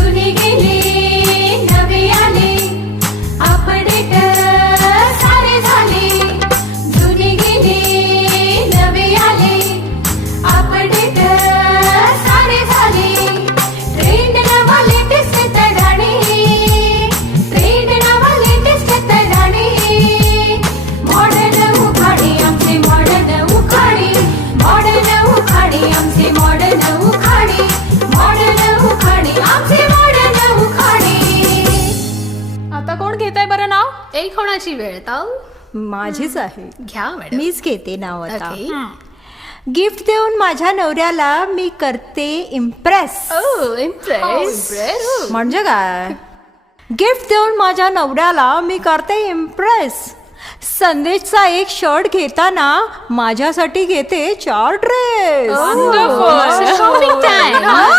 जुने गेले नवे आले अपडेट सारे झाले जुने गेले नवे आले अपडेट सारे झाले ट्रेंड नवा लेटेस्ट तडाणे ट्रेंड नवा लेटेस्ट तडाणे मॉडर्न उखाणे आमचे मॉडर्न उखाणे मॉडर्न उखाणे आमचे मॉडर्न उखाणे मॉडर्न उखाणे आमचे मॉडर्न उखाणे. आता कोण घेताय बरं नाव? एक होण्याची वेळ ताऊ माझीच आहे. घ्या मॅडम. मीच घेते नाव आता. ओके. गिफ्ट देऊन माझ्या नवऱ्याला मी करते इम्प्रेस. ओ इम्प्रेस. म्हणजे काय? गिफ्ट देऊन माझ्या नवऱ्याला मी करते इम्प्रेस. संदेशचा एक शर्ट घेताना माझ्यासाठी घेते 4 ड्रेस. Wonderful. Shopping time.